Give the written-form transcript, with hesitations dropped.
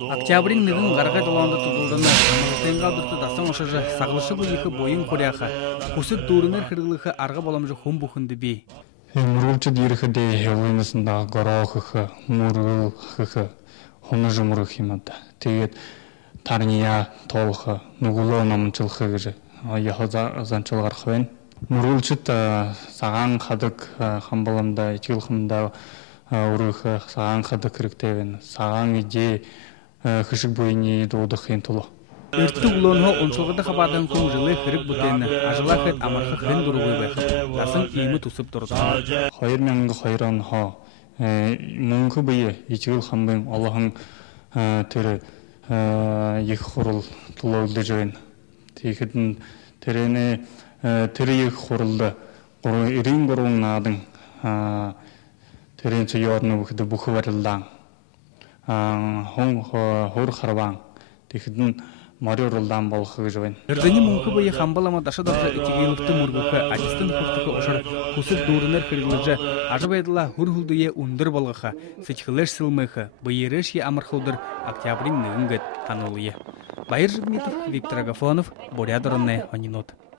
Октябрин нэгэн гаргай долоонд тулуулан Амралтенгаадырт дасан ошож саглышы буйхы боюн хоряха хүсэд дүүрнэр хэрэглэх арга боломж хүм бүхэнд би. Мөргөлчд ирэхэдээ явынасында гороохх мөргөлхх хоножмөрөх юмад. Тэгээд тарния тоолох нүглөө номчлох гэж яхаа занчил гарах байна. Мөргөлчд цагаан хадаг хамбаламда ичгэлхэмдэ өрөх цагаан хадаг хэрэгтэй байна. Цагаан ижээ хшиг буйны дуудахын тулуу. Эртүглөөнө уншилгада хабаадан хүн жылы хэрэг бүтээн ажлаахад амархах хэн дургүй байх. Дасан ийм төсөв дурдаа. 2002 он мөнгө бие ичгэл хамбын олохон тэр их хурал тулуулж байна. Тэгэхэд тэрэний тэр их хуралд 93 наадан тэрэн цэёрны бүхэд бүх барилдаан хон хор харван тэгэхэд мориорлаан болох гэж байна. Эрдэний мөнгө бие хамбалама дашад ичгэлэгтэн мөргөх ажистан хүртэх ошор хүсэл дүүрнэр хэрэглэж аж байдалаа хөр хөлдөе өндөр болгох сэчгэлэр сэлмэх быерэши амархудыр октябрин нэгэнгэд тануулъя. Баяр Жигмитов, Виктор Агафонов, Буряд Ронне, Анинот.